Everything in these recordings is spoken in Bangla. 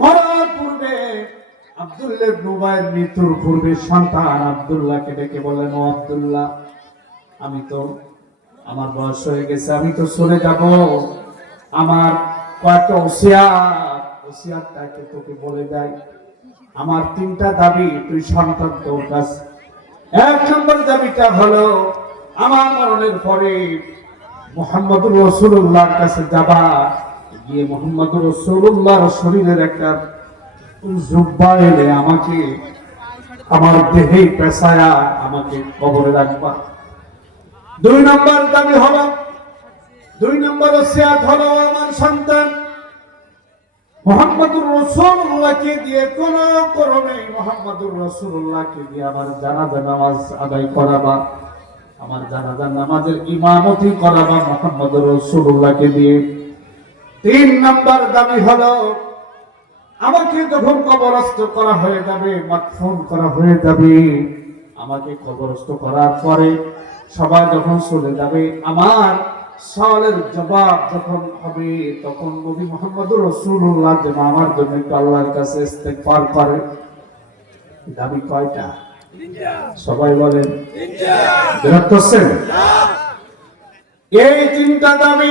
মরার পূর্বে আব্দুল্লাহ ইবনে উবাইয়ের মৃত্যুর পূর্বে সন্তান আব্দুল্লাহকে ডেকে বললেন, ও আব্দুল্লাহ, আমি তো আমার বয়স হয়ে গেছে, আমি তো চলে যাব, আমার কয়েকটা ওসিয়াতটাকে তোকে বলে দেয়। আমার তিনটা দাবি তুই সন্তান তোর কাছে। এক নম্বর দাবিটা হলো, আমার মরণের পরে মুহাম্মদুর রাসূলুল্লাহর কাছে যাবা, গিয়ে মুহাম্মদুর রাসূলুল্লাহর শরীরের একটা জুব্বা এনে আমাকে আমার দেহে পেঁচায়া আমাকে কবরে রাখবা। দুই নম্বর দাবি হলো, দুই নম্বর ওসিয়াত হলো, আমার সন্তান মুহাম্মদুর রাসূলুল্লাহকে দিয়ে কোন করণে মুহাম্মদুর রাসূলুল্লাহকে দিয়ে আমার জানাজা নামাজ আদায় করাবা, আমার জানাজা নামাজের ইমামতি করাবা মুহাম্মদুর রাসূলুল্লাহকে দিয়ে। তিন নম্বর দাবি হলো, আমাকে যখন কবরস্থ করা হয়ে যাবে, মাদফুন করা হয়ে যাবে, আমাকে কবরস্থ করার পরে সবাই যখন চলে যাবে, আমার সওয়ালের জবাব যখন হবে, তখন নবী মুহাম্মদুর রাসূলুল্লাহ যেন আমার জন্য একটু আল্লাহর কাছে ইস্তেগফার করে। দাবি কয়টা? সবাই বলেন বিরক্ত হচ্ছেন? এই তিনটা দাবি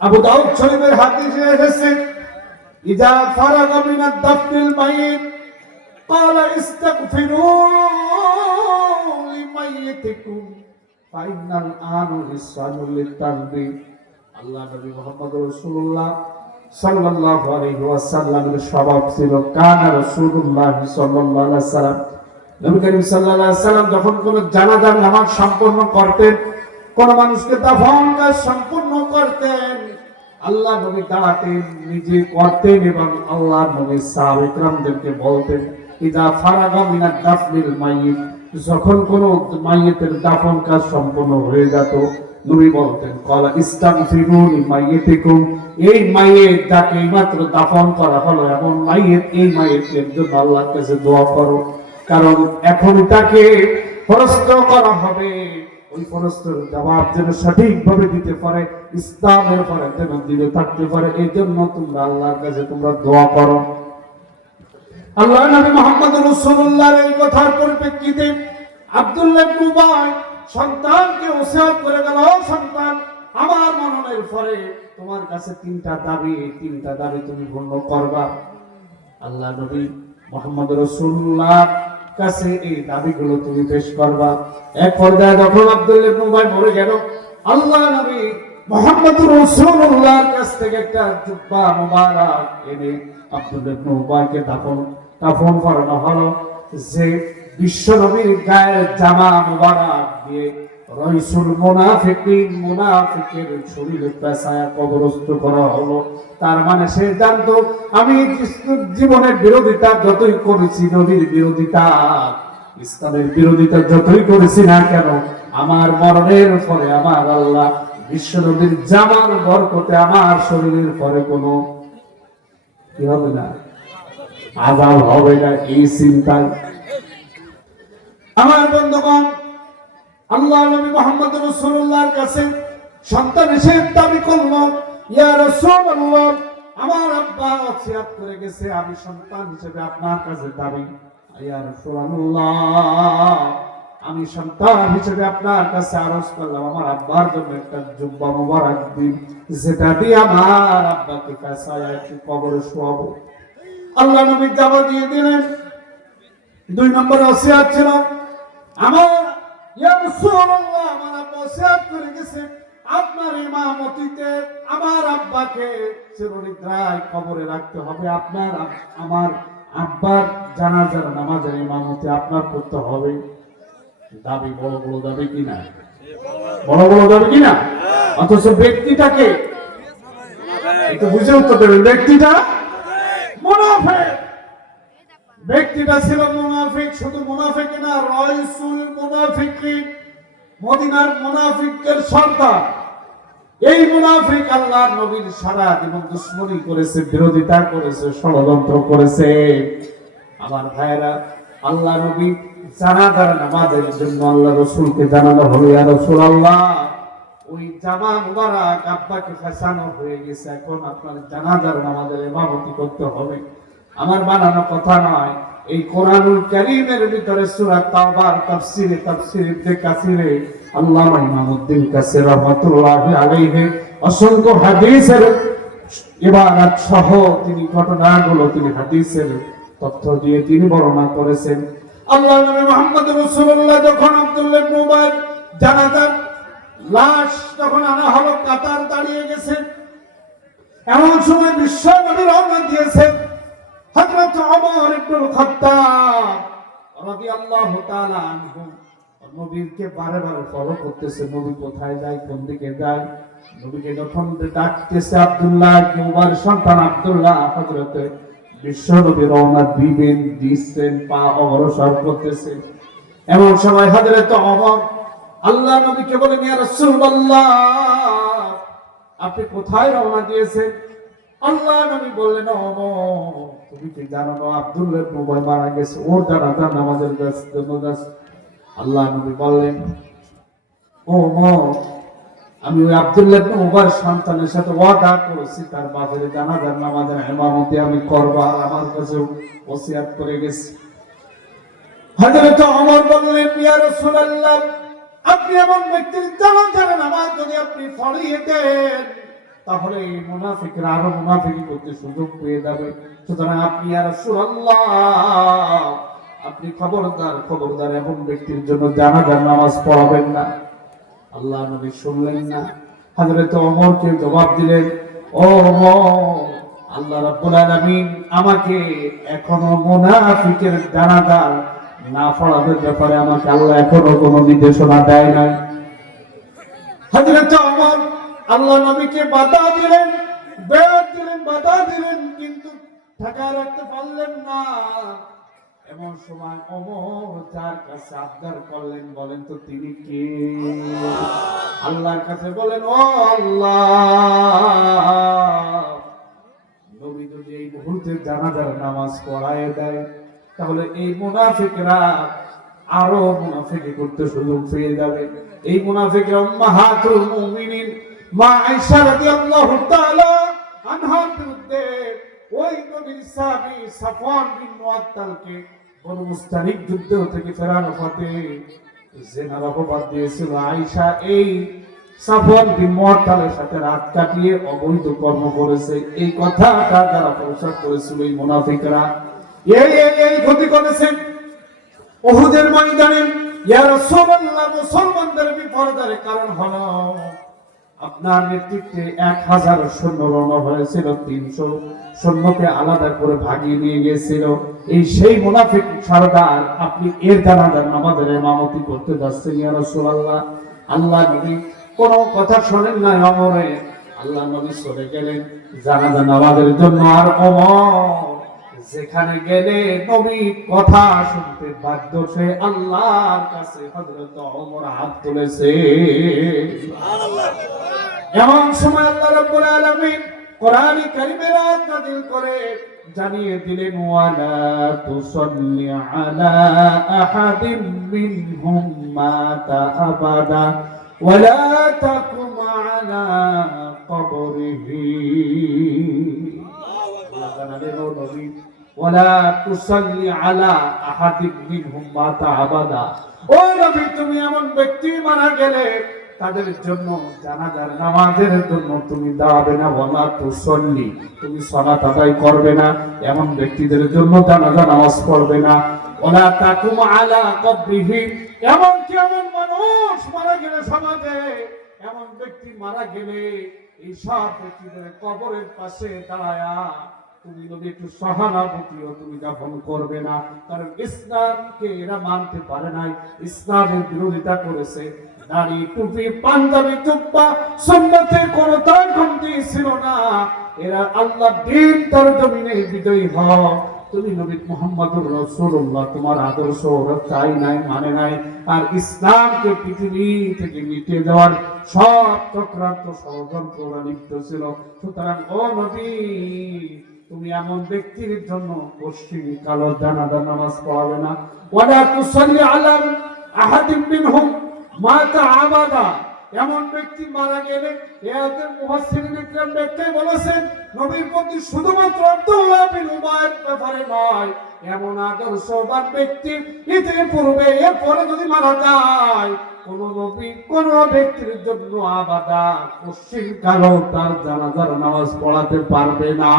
আবু দাউদ শরীফের হাদিসে এসেছে, ইজা ফারাগা মিনাদ দাফনিল মাইয়িত ক্বালা ইস্তাগফিরু লিমাইয়িতিকুম ফাইনাল আনু ইসসানুল লিতানবি। আল্লাহ নবী মুহাম্মদ রাসূলুল্লাহ সাল্লাল্লাহু আলাইহি ওয়াসাল্লামের স্বভাব ছিল, কানা রাসূলুল্লাহ সাল্লাল্লাহু আলাইহি ওয়াসাল্লাম, নবী করিম সাল্লাল্লাহু আলাইহি ওয়াসাল্লাম যখন কোন জানাজার নামাজ সম্পন্ন করতেন, কোন মানুষকে দাফন কাজ সম্পূর্ণ করতেন, আল্লাহ নবী দাঁড়াতেন, নিজে করতেন এবং আল্লাহ নবী সাহাবায়ে কিরামদেরকে বলতেন, ইজা ফারাগা মিনাদ দাফনিল মাইয়িত, যখন কোন মাইয়িতের দাফন কাজ সম্পন্ন হয়ে যেত, নবী বলতেন, ক্বালা ইস্তাগফিরু লিমাইয়িতিকুম, এই মাইয়িত যাকে মাত্র দাফন করা হলো, এমন মাইয়িত, এই মাইয়িতের জন্য আল্লাহর কাছে দোয়া করো, কারণ এখন তাকে ফরস্ত করা হবে, ওই ফরস্তের জবাব যেন সঠিকভাবে দিতে পারে, ইসলামের পরে যেন দিতে থাকতে পারে, এই জন্য তোমরা আল্লাহর কাছে তোমরা দোয়া করো। আল্লাহ নবী মুহাম্মদ রাসূলুল্লাহর এই কথার পরিপ্রেক্ষিতে আব্দুল্লাহ ইবনে উবাই সন্তানকে ওসিয়ত করে গেল, ও সন্তান, আমার মরণের পরে তোমার কাছে তিনটা দাবি, এই তিনটা দাবি তুমি পূর্ণ করবা। আল্লাহ নবী মুহাম্মদ রাসূলুল্লাহ কাছে এই দাবিগুলো তুমি পেশ করবা। এক পর্যায়ে যখন আব্দুল্লাহ ইবনে উবাই মরে গেল, আল্লাহ নবী মুহাম্মদ রাসূলুল্লাহর কাছ থেকে একটা জুব্বা মুবারক এনে আব্দুল্লাহ ইবনে উবাইকে দাফন করানো হলো, যে বিশ্ব নবীর গায়ের জামা মুবারক দিয়ে রাইসুল মুনাফিকিন, মুনাফিকের শরীরে পেঁচায়া কবরস্থ করা হলো। তার মানে সে জানতো, আমি জীবনের বিরোধিতা যতই করেছি, নবীর বিরোধিতা, ইসলামের বিরোধিতা যতই করেছি না কেন, আমার মরণের পরে আমার আল্লাহ বিশ্ব নবীর জামার বরকতে আমার শরীরের পরে কোনো কি হবে না, আযাব হবে না, এই চিন্তায় আমার বন্ধুগণ আল্লাহ নবী মুহাম্মদ রাসূলুল্লাহর কাছে সন্তান এসে দাবি করলো, ইয়া রাসূলুল্লাহ, আমার আব্বা ওসিয়ত করে গেছে, আমি সন্তান হিসেবে আপনার কাছে দাবি, ইয়া রাসূলুল্লাহ, আমি সন্তান হিসেবে আপনার কাছে আরজ করলাম, আমার আব্বার জন্য একটা জুব্বা মুবারক দিন, যেটা দিয়ে আমার আব্বাকে পেঁচায়া একটু কবরে শোয়াবো। আল্লাহ নবী জবাব দিয়ে দিলেন। দুই নম্বর ওসিয়ত ছিল, আমার ইয়া রাসূলুল্লাহ, আমার আব্বা ওসিয়ত করে গেছে, আপনার ইমামতিতে আমার আব্বাকে চিরনিদ্রায় কবরে রাখতে হবে, আপনার আমার আব্বার জানাজার নামাজের ইমামতি আপনার করতে হবে। দাবি বড় বড় দাবি কিনা? বড় বড় দাবি কিনা? অথচ ব্যক্তিটাকে একটু বুঝে উত্তর দেবেন, ব্যক্তিটা মুনাফিক, ব্যক্তিটা ছিল মুনাফিক। শুধু মুনাফিক না, রাইসুল মুনাফিকিন, মদিনার মুনাফিকদের সর্দার। এই মুনাফিক আল্লাহর নবীর সারা জীবন দুশমনি করেছে, বিরোধিতা করেছে, ষড়যন্ত্র করেছে। আমার ভাইরা, আল্লাহ নবী জানাজার নামাজের জন্য আল্লাহ রাসূলকে জানানো হলো, ইয়া রাসূলুল্লাহ, ওই জামা মুবারক আব্বাকে ফেসানো হয়ে গেছে, এখন আপনার জানাজার নামাজের ইমামতি করতে হবে। আমার বানানো কথা নয়, এই কোরআনুল কারীমের ভিতরে সূরা তাওবার তাফসীরে ইবনে কাসিরে আল্লামা ইমামউদ্দিন কাসির রাহমাতুল্লাহি আলাইহি অসংখ্য হাদিসের ইবারত সহ তিনি ঘটনাগুলো তিনি হাদিসের তথ্য দিয়ে তিনি বর্ণনা করেছেন। আল্লাহর নবী মুহাম্মদ রাসূলুল্লাহ যখন আব্দুল্লাহ ইবনে উবাই জানাজার লাশ যখন আনা হলো, কাতার দাঁড়িয়ে গেছে, এমন সময় বিশ্ব নবী রওনা দিয়েছেন। হযরত ওমর ইবনুল খাত্তাব রাদিয়াল্লাহু তাআলা আনহু নবীকে বারে বারে ফলো করতেছে, নবী কোথায় যায়, কোন দিকে যায়। নবীকে যখন ডাকতেছে আব্দুল্লাহ ইবনে উবাইর সন্তান আব্দুল্লাহ, হযরত বিশ্ব নবী রওনা দিচ্ছেন, পা অগ্রসর করতেছে। এমন সময় হযরত ওমর আল্লাহ নবীকে বলেন, ইয়া রাসূলুল্লাহ আপনি কোথায় রওনা দিয়েছেন? আল্লাহ নবী বললেন, ওমর তুমি কি জানো না আব্দুল্লাহ ইবনে উবাই মারা গেছে, ওর জানাজা নামাজের জন্য যাচ্ছে। আল্লাহ নবী বললেন, ওমর আমি ওই আব্দুল্লাহ ইবনে উবাইর সন্তানের সাথে ওয়াদা করেছি, তার বাপের জানাজার নামাজের ইমামতি আমি করব, আর আমার কাছে ওসিয়ত করে গেছি। হযরত ওমর বললেন, ইয়া রাসূলুল্লাহ আপনি এমন ব্যক্তির জানাজার নামাজ যদি আপনি পড়িয়ে দেন, তাহলে এই মুনাফিকরা আরো মুনাফিকি করতে সুযোগ পেয়ে যাবে। সুতরাং আপনি ইয়া রাসূলুল্লাহ আপনি খবরদার এমন ব্যক্তির জন্য জানাজার নামাজ পড়াবেন না। আল্লাহ নবী শুনলেন না। হযরত ওমরকে জবাব দিলেন, ও ওমর আল্লাহ রাব্বুল আলামিন আমাকে এখনো মুনাফিকের জানাজার না পড়ানোর ব্যাপারে আমাকে আল্লাহ এখনো কোনো নির্দেশনা দেয় নাই। হযরত ওমর আল্লাহ নবীকে বাধা দিলেন, বাধা দিলেন, কিন্তু ঢাকা রাখতে পারলেন না। এমন সময় ওমর যার কাছে আবদার করলেন, বলেন তো তিনি কে? আল্লাহর কাছে বলেন, ও আল্লাহ নবী যদি এই মুহূর্তে জানাজার নামাজ পড়ায় দেয়, তাহলে এই মুনাফিকরা আরো মুনাফিকি করতে সুযোগ পেয়ে যাবে। এই মুনাফিকরা উম্মাহাতুল মুমিনিন মা আয়েশা রাদিয়াল্লাহু তাআলা আনহার বিরুদ্ধে ওই নবীর সাহাবী সাফওয়ান বিন মুআত্তালকে বনু মুস্তালিক যুদ্ধ থেকে ফেরানোর পথে জিনার অপবাদ দিয়েছিল। আয়েশা এই সাফওয়ান বিন মুআত্তালের সাথে রাত কাটিয়ে অবৈধ কর্ম করেছে, এই কথাটা যারা প্রচার করেছিল এই মুনাফিকরা এই ক্ষতি করেছে। উহুদের ময়দানে ইয়া রাসূলুল্লাহ মুসলমানদের বিপর্যয়ের কারণ হলো আপনার নেতৃত্বে 1000 সৈন্য রওনা হয়েছিল, 300 সৈন্যকে আলাদা করে ভাগিয়ে নিয়ে গিয়েছিল। এই সেই মুনাফিক সরদার আপনি এর জানাজার নামাজের ইমামতি করতে যাচ্ছেন ইয়া রাসূলুল্লাহ। আল্লাহ নবী কোনো কথা শোনেন না ওমরে, আল্লাহ নবী সরে গেলেন জানাজা নামাজের জন্য। আর ওমর যেখানে গেলে নবী কথা শুনতে বাধ্য, সে আল্লাহর কাছে হযরত ওমর হাত তুলেছে। সুবহানাল্লাহ। এমন সময় আল্লাহ রাব্বুল আলামিন কোরআন কারীমের আয়াত নাযিল করে জানিয়ে দিলেন, ওয়ালা তুসাল্লি আলা আহাদিন মিনহুম মাতা আবাদা ওয়ালা তাকুম আলা কবরিহি। আল্লাহ জানালেন, ও নবী ওয়ালা তুসাল্লি আলা আহাদিন মিনহুম মাতা আবাদা, ও নবী তুমি এমন ব্যক্তি মারা গেলে তাদের জন্য জানাজার নামাজের জন্য তুমি দাঁড়াবে না। ওয়ালা তুসাল্লি তুমি সালাত আদায় করবে না, এমন ব্যক্তিদের জন্য জানাজার নামাজ পড়বে না। ওয়ালা তাকুম আলা কবরিহি, এমন মানুষ মারা গেলে সমাজে, এমন ব্যক্তি মারা গেলে এই সব ব্যক্তিদের কবরের পাশে দাঁড়ায়া তুমি যদি একটু সহানুভূতিও তুমি দাফন করবে না। কারণ ইসলামকে এরা মানতে পারে নাই, ইসলামের বিরোধিতা করেছে। দাড়ি টুপি পাঞ্জাবি জুব্বা সুন্নতে কোনো তারকমতি ছিল না। এরা আল্লাহ দ্বীন তার জমিনে বিজয়ী হয়। তুমি নবী মুহাম্মদুর রাসূলুল্লাহ তোমার আদর্শ ওরা চাই নাই, মানে নাই। আর ইসলামকে পৃথিবী থেকে মিটিয়ে দেওয়ার সব চক্রান্ত ষড়যন্ত্র লিপ্ত ছিল। সুতরাং ও নবী তুমি এমন ব্যক্তির জন্য পশ্চিমী কালো জানাজার নামাজ পড়াবে না। ওয়ালা তুসাল্লি আলা আহাদিন মিনহুম মাতা আবাদা, এমন ব্যক্তি মারা গেলে এদের মুফাসসিরিন ইকরাম ব্যাখ্যায় বলেছেন নবীর প্রতি শুধুমাত্র আব্দুল্লাহ বিন উবাইয়ের ব্যাপারে নয়, এমন আদর্শবান ব্যক্তি ইতিপূর্বে এরপরে যদি মারা যায় কোন নবী কোন ব্যক্তির জন্য আবাদা পশ্চিম কালো তার জানাজার নামাজ পড়াতে পারবে না।